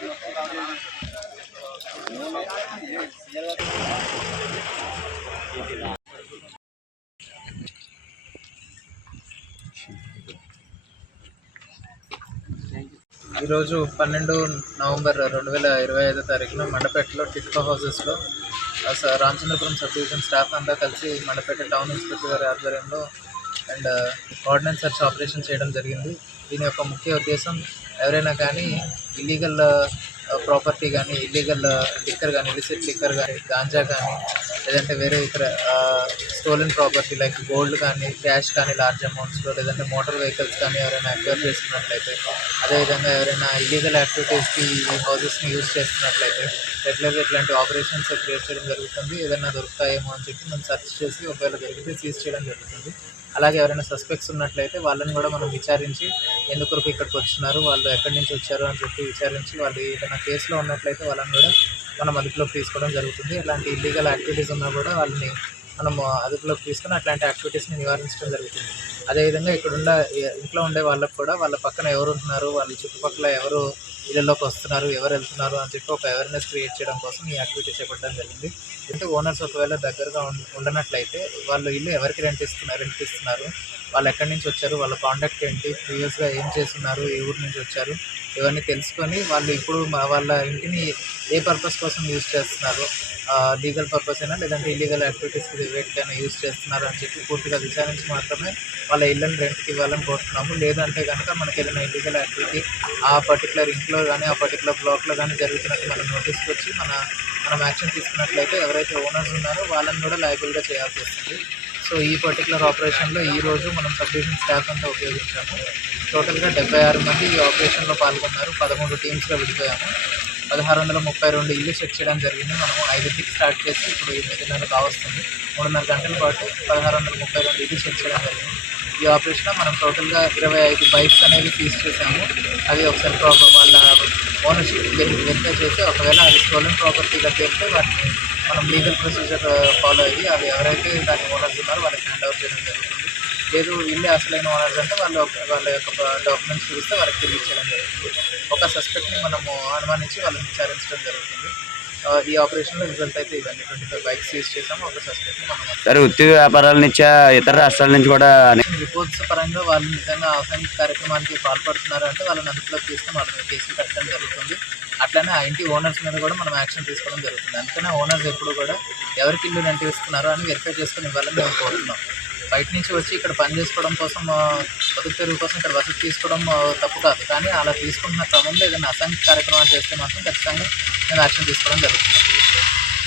ఈరోజు 12 నవంబర్ 2025 తారీఖున మండపేటలో టిట్కో హౌసెస్లో రామచంద్రపురం సబ్ డివిజన్ స్టాఫ్ అంతా కలిసి మండపేట టౌన్ ఇన్స్పెక్టర్ గారి ఆధ్వర్యంలో అండ్ ఆర్డినెన్స్ సర్చ్ ఆపరేషన్ చేయడం జరిగింది. దీని యొక్క ముఖ్య ఉద్దేశం ఎవరైనా కానీ ఇల్లీగల్ ప్రాపర్టీ కానీ, ఇల్లీగల్ లిక్కర్ కానీ, ఇలిసిట్ లిక్కర్ కానీ, గాంజా కానీ, లేదంటే వేరే ఇతర స్టోలెన్ ప్రాపర్టీ లైక్ గోల్డ్ కానీ, క్యాష్ కానీ లార్జ్ అమౌంట్స్లో, లేదంటే మోటార్ వెహికల్స్ కానీ ఎవరైనా అక్వైర్ చేస్తున్నట్లయితే, అదేవిధంగా ఎవరైనా ఇల్లీగల్ యాక్టివిటీస్కి ఈ హౌసెస్ని యూజ్ చేస్తున్నట్లయితే రెగ్యులర్గా ఇట్లాంటి ఆపరేషన్స్ క్రియేట్ చేయడం జరుగుతుంది. ఏదైనా దొరుకుతాయేమో అని చెప్పి మనం సెర్చ్ చేసి ఒకవేళ దొరికితే సీజ్ చేయడం జరుగుతుంది. అలాగే ఎవరైనా సస్పెక్ట్స్ ఉన్నట్లయితే వాళ్ళని కూడా మనం విచారించి ఎందుకొరకు ఇక్కడికి వచ్చినారు, వాళ్ళు ఎక్కడి నుంచి వచ్చారు అని చెప్పి విచారించి వాళ్ళు ఏదైనా కేసులో ఉన్నట్లయితే వాళ్ళని కూడా మనం అదుపులోకి తీసుకోవడం జరుగుతుంది. ఎలాంటి ఇల్లీగల్ యాక్టివిటీస్ ఉన్నా కూడా వాళ్ళని మనము అదుపులోకి తీసుకొని అట్లాంటి యాక్టివిటీస్ని నివారించడం జరుగుతుంది. అదేవిధంగా ఇంట్లో ఉండే వాళ్ళకు కూడా వాళ్ళ పక్కన ఎవరు ఉంటున్నారు, వాళ్ళ చుట్టుపక్కల ఎవరు ఇళ్ళలోకి వస్తున్నారు, ఎవరు వెళ్తున్నారు అని చెప్పి ఒక అవేర్నెస్ క్రియేట్ చేయడం కోసం ఈ యాక్టివిటీ చేపట్టడం జరిగింది. అంటే ఓనర్స్ ఒకవేళ దగ్గరగా ఉండనట్లయితే వాళ్ళు ఇల్లు ఎవరికి రెంట్ ఇస్తున్నారు, వాళ్ళు ఎక్కడి నుంచి వచ్చారు, వాళ్ళ కాంటాక్ట్ ఏంటి, ప్రీవియస్గా ఏం చేస్తున్నారు, ఏ ఊరు నుంచి వచ్చారు, ఇవన్నీ తెలుసుకొని వాళ్ళు ఇప్పుడు వాళ్ళ ఇంటిని ఏ పర్పస్ కోసం యూజ్ చేస్తున్నారు, లీగల్ పర్పస్ అయినా లేదంటే ఇల్లీగల్ యాక్టివిటీస్కి వేటికైనా యూజ్ చేస్తున్నారు అని చెప్పి పూర్తిగా విచారించి మాత్రమే వాళ్ళ ఇళ్ళని రెంట్కి ఇవ్వాలని కోరుతున్నాము. లేదంటే కనుక మనకి ఏదైనా ఇల్లీగల్ యాక్టివిటీ ఆ పర్టికులర్ ఇంట్లో కానీ, ఆ పర్టికులర్ బ్లాక్లో కానీ జరుగుతున్నట్టు మనం నోటీస్కి వచ్చి మనం యాక్షన్ తీసుకున్నట్లయితే ఎవరైతే ఓనర్స్ ఉన్నారో వాళ్ళని కూడా లయబుల్గా చేయాల్సి వస్తుంది. సో ఈ పర్టికులర్ ఆపరేషన్లో ఈరోజు మనం సబ్ డివిజన్ స్టాఫ్ అంతా ఉపయోగించాము. టోటల్గా 76 మంది ఈ ఆపరేషన్లో పాల్గొన్నారు. 13 టీమ్స్గా విడిపోయాము. 1632 ఇల్లు చెక్ చేయడం జరిగింది. మనము 5కి స్టార్ట్ చేసి ఇప్పుడు 8:30 కావస్తుంది. 3.5 గంటల పాటు 1632 ఇల్లు చెక్ చేయడం జరిగింది. ఈ ఆపరేషన్లో మనం టోటల్గా 25 బైక్స్ అనేవి సీజ్ చేసాము. అవి ఒకసారి వాళ్ళ ఓనర్షిప్ వెరిఫై చేసి ఒకవేళ అది స్టోలెన్ ప్రాపర్టీగా తేలితే వాటిని మనం లీగల్ ప్రొసీజర్ ఫాలో అయ్యి అవి ఎవరైతే దాని ఓనర్స్ ఉన్నారో వాళ్ళకి హ్యాండ్ ఓవర్ చేయడం జరుగుతుంది. లేదు వీళ్ళే అసలైన ఓనర్స్ అంటే వాళ్ళ యొక్క డాక్యుమెంట్స్ చూస్తే వాళ్ళకి తిరిగి చేయడం జరుగుతుంది. ఒక సస్పెక్ట్ని మనము అనుమానించి వాళ్ళని విచారించడం జరుగుతుంది. ఈ ఆపరేషన్లో రిజల్ట్ అయితే ఇవన్నీ 25 బైక్స్ సీజ్ చేసాము. ఒక సస్పెక్ట్ని మనం వృత్తి వ్యాపారాల నుంచి ఇతర రాష్ట్రాల నుంచి కూడా రిపోర్ట్స్ పరంగా వాళ్ళు నిజంగా ఆసానికి కార్యక్రమానికి పాల్పడుతున్నారు అంటే వాళ్ళని అదుపులోకి తీసుకుని వాళ్ళని కేసులు కట్టడం జరుగుతుంది. అట్లనే ఆ ఇంటి ఓనర్స్ మీద కూడా మనం యాక్షన్ తీసుకోవడం జరుగుతుంది. అందుకనే ఓనర్స్ ఎప్పుడు కూడా ఎవరికి ఇల్లు రెంట్ ఇస్తున్నారో అని వెరిఫై చేసుకుని ఇవ్వాలని మేము కోరుతున్నాం. బయట నుంచి వచ్చి ఇక్కడ పని చేసుకోవడం కోసం, బతుకు తెరువు కోసం ఇక్కడ వసతి తీసుకోవడం తప్పు కాదు. కానీ అలా తీసుకుంటున్న క్రమంలో ఏదైనా అసాంఘిక కార్యక్రమాలు చేస్తే మాత్రం ఖచ్చితంగా మేము యాక్షన్ తీసుకోవడం జరుగుతుంది.